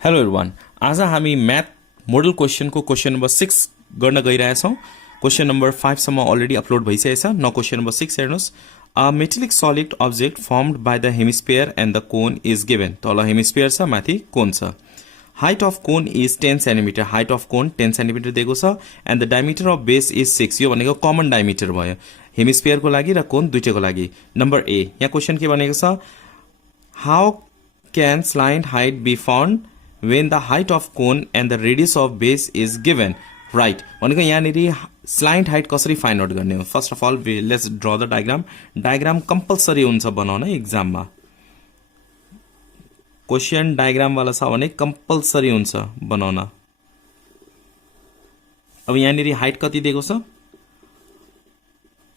Hello everyone, आज हामी math model क्वेसनको question number 6 गर्न गइरहेछौँ। क्वेसन नम्बर 5 सम्म अलरेडी अपलोड भइसकेछ। न क्वेसन नम्बर 6 हेर्नुहोस्। A metallic solid object firmed by the hemisphere and the cone is given. तल hemisphere छ, माथि कोन छ। Height of cone is 10 centimetre. Height of cone 10 centimetre दिएको छ and the diameter of base is 6। यो भनेको common diameter भयो हेमिस्फियरको लागि र कोन दुईटैको लागि। नम्बर ए, यहाँ क्वेसन के भनेको छ, how can slant height be found when the height of cone and the radius of base is given, right? भनेको यहाँनिर स्लाइन्ट हाइट कसरी फाइन्ड आउट गर्ने हो। First of all let's draw the diagram. Diagram compulsory हुन्छ बनाउन एक्जाममा। Question diagram वाला छ भने कम्पलसरी हुन्छ बनाउन। अब यहाँनिर हाइट कति दिएको छ,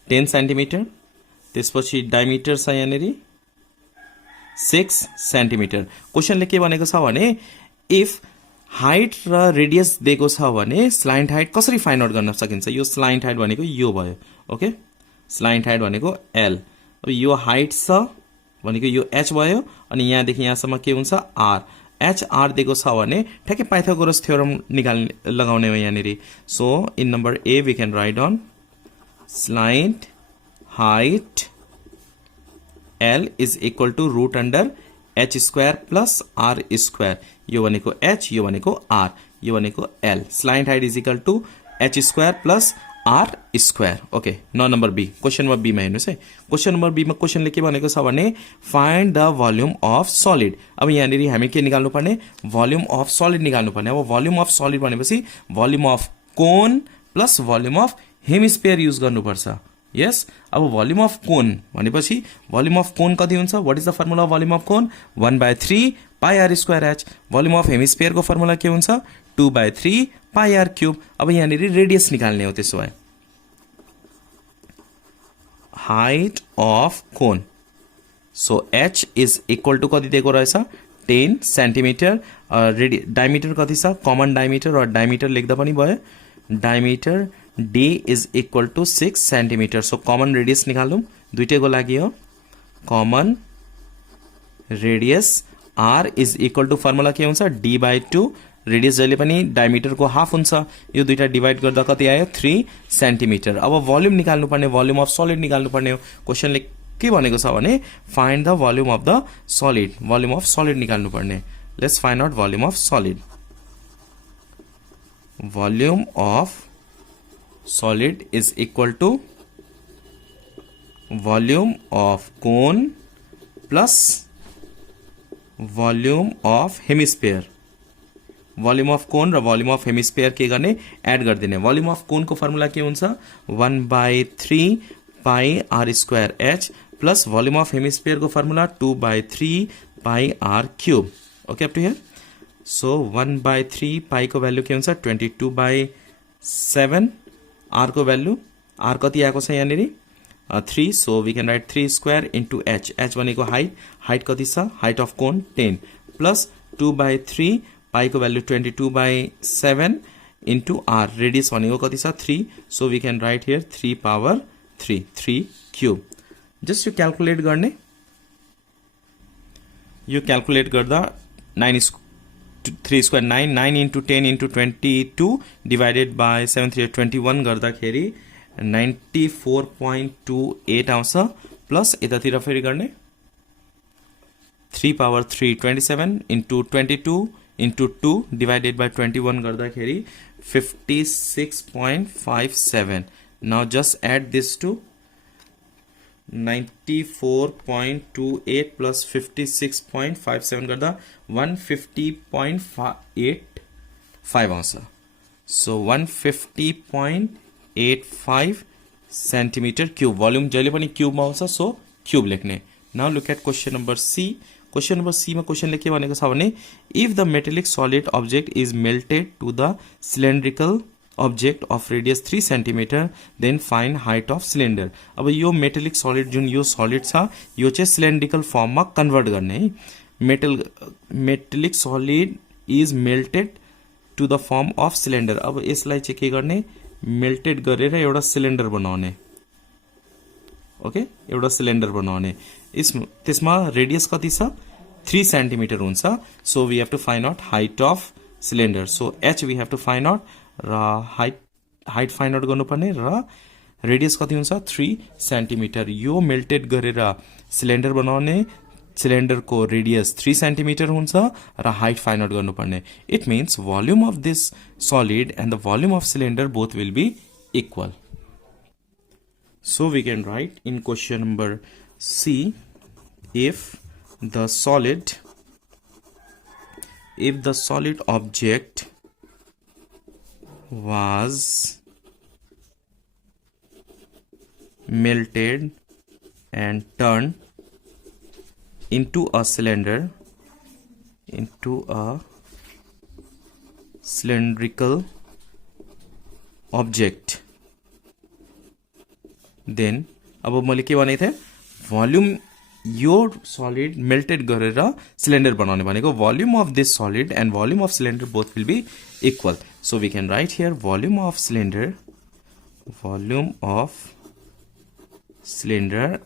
10 सेन्टिमिटर। त्यसपछि डायमिटर छ यहाँनिर 6 सेन्टिमिटर। क्वेसनले के भनेको छ भने इफ हाइट र रेडियस दिएको छ भने स्लाइन्ट हाइट कसरी फाइन्ड आउट गर्न सकिन्छ। यो स्लाइन्ट हाइट भनेको यो भयो, ओके। स्लाइन्ट हाइट भनेको एल। अब यो हाइट छ भनेको यो एच भयो अनि यहाँदेखि यहाँसम्म के हुन्छ आर। एच आर दिएको छ भने ठ्याक्कै पाइथागोरस थ्योरम लगाउने हो यहाँनिर। So in number a we can write an slant height L is equal to root under H square plus R square. यो भनेको एच, यो भनेको आर, यो भनेको L. Slant height is equal to H square plus R square, okay. Number B, question number बीमा हेर्नुहोस् है। Question number बीमा क्वेसनले के भनेको छ भने find the volume of solid. अब यहाँनिर हामी के निकाल्नु पर्ने, भोल्युम अफ सलिड निकाल्नु पर्ने। अब भोल्युम अफ सलिड भनेपछि volume of cone plus volume of hemisphere use गर्नुपर्छ। यस, अब भोल्युम अफ कोन भनेपछि भोल्युम अफ कोन कति हुन्छ, what is the formula of volume of cone, 1/3 pi R square H. Volume of हेमिस्फियरको फर्मुला के हुन्छ, 2/3 pi R cube. अब यहाँनिर रेडियस निकाल्ने हो। त्यसो भए height of cone, so H is equal to कति दिएको रहेछ, 10 सेन्टिमिटर। डायमिटर कति छ, कमन डायमिटर र डायमिटर लेख्दा पनि भयो। Diameter D is equal to 6 centimetre. So common radius निकालौँ, दुईटैको लागि हो। Common radius R is equal to formula के हुन्छ, D/2। रेडियस जहिले पनि डायमिटरको हाफ हुन्छ। यो दुईटा डिभाइड गर्दा कति आयो, 3 सेन्टिमिटर। अब भोल्युम निकाल्नु पर्ने, भोल्युम अफ सलिड निकाल्नु पर्ने हो। क्वेसनले के भनेको छ भने find the volume of the solid. Volume of solid निकाल्नु पर्ने। Let's find out volume of solid. Volume of solid is equal to volume of cone plus volume of hemisphere। Volume of cone र volume of hemisphere के गर्ने, add गरिदिने। Volume of कोन को formula के हुन्छ, 1/3 pi R square H plus volume of hemisphere को formula 2/3 pi R cube, okay up to here. So 1/3 pi को value के हुन्छ, 22/7। आर को भ्यालु, आर कति आएको छ यहाँनिर 3। So we can write 3 square into H. H भनेको हाइट, हाइट कति छ, height of cone 10 plus 2/3 pi को भ्यालु 22/7 इन्टु आर। रेडियस भनेको कति छ, 3। So we can write here 3/3, 3 cube. Just यो क्यालकुलेट गर्ने। यो क्यालकुलेट गर्दा 3 square 9, 9 into 10 into 22 divided by 7 3 21 गर्दाखेरि 94.28 आउँछ। प्लस यतातिर फेरि गर्ने 3/3 27 इन्टु 22 इन्टु 2 डिभाइडेड बाई 21 गर्दाखेरि 56.57। Now just add this to 94.28 plus 56.57 गर्दा 150.85 आउँछ। So 150.85 centimetre cube. भोल्युम जहिले पनि क्यूबमा आउँछ, सो क्यूब लेख्ने। Now look at question number C. Question number C में क्वेसनले के भनेको छ भने if the metallic solid object is melted to the cylindrical object of radius 3 centimetre then find height of cylinder. अब यो मेटेलिक सलिड जुन यो सलिड छ यो चाहिँ सिलिन्ड्रिकल फर्ममा कन्भर्ट गर्ने है। Metallic solid is melted to the form of cylinder. अब यसलाई चाहिँ के गर्ने, मेल्टेड गरेर एउटा सिलिन्डर बनाउने, ओके, एउटा सिलिन्डर बनाउने। त्यसमा रेडियस कति छ, 3 सेन्टिमिटर हुन्छ. So we have to find out height of cylinder. So H we have to find out र हाइट फाइन्ड आउट गर्नुपर्ने र रेडियस कति हुन्छ 3 सेन्टिमिटर. यो मेल्टेड गरेर सिलिन्डर बनाउने सिलिन्डरको रेडियस 3 सेन्टिमिटर हुन्छ र हाइट फाइन्ड आउट गर्नुपर्ने. It means volume of this solid and the volume of cylinder both will be equal. So we can write in question number C, if the solid object was melted and turned into a cylindrical object, then अब मैले के भनेको थिएँ volume यो solid melted गरेर cylinder बनाउने भनेको volume of this solid and volume of cylinder both will be equal. So we can write here volume of cylinder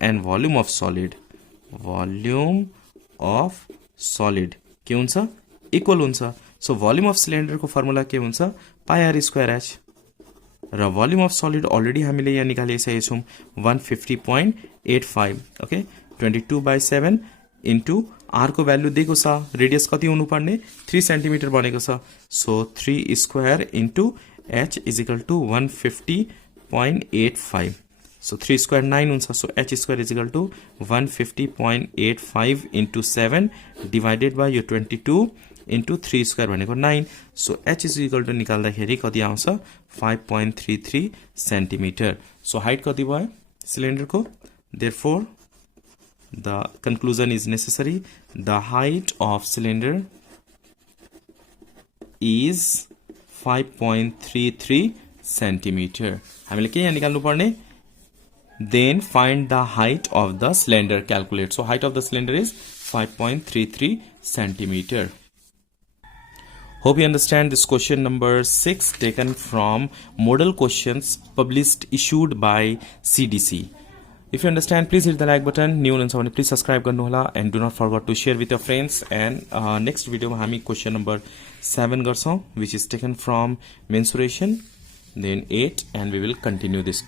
and volume of solid के हुन्छ इक्वल हुन्छ. सो भोल्युम अफ सिलिन्डरको formula के हुन्छ pi R square H र volume of solid already हामीले यहाँ निकालिसकेका छौँ 150.85. ओके 22/7 इन्टु आरको भ्यालु दिएको छ. रेडियस कति हुनुपर्ने 3 सेन्टिमिटर बनेको छ. So 3 square into H is equal to 150.85. So 3 square 9 हुन्छ. So H square is equal to 150.85 into 7 divided by यो 22 इन्टु 3 स्क्वायर भनेको 9. So H is equal to निकाल्दाखेरि कति आउँछ 5.33 सेन्टिमिटर. सो हाइट कति भयो सिलिन्डरको. Therefore the conclusion is necessary. The height of cylinder is 5.33 centimetre. हामीले के यहाँ निकाल्नु पर्ने then find the height of the cylinder calculate. So height of the cylinder is 5.33 centimetre. Hope you understand this question number 6 taken from model questions issued by CDC. If you understand, please hit the like button. New and someone please subscribe garnuhola and do not forget to share with your friends. And next video ma hami question number 7 garchau which is taken from mensuration, then 8, and we will continue this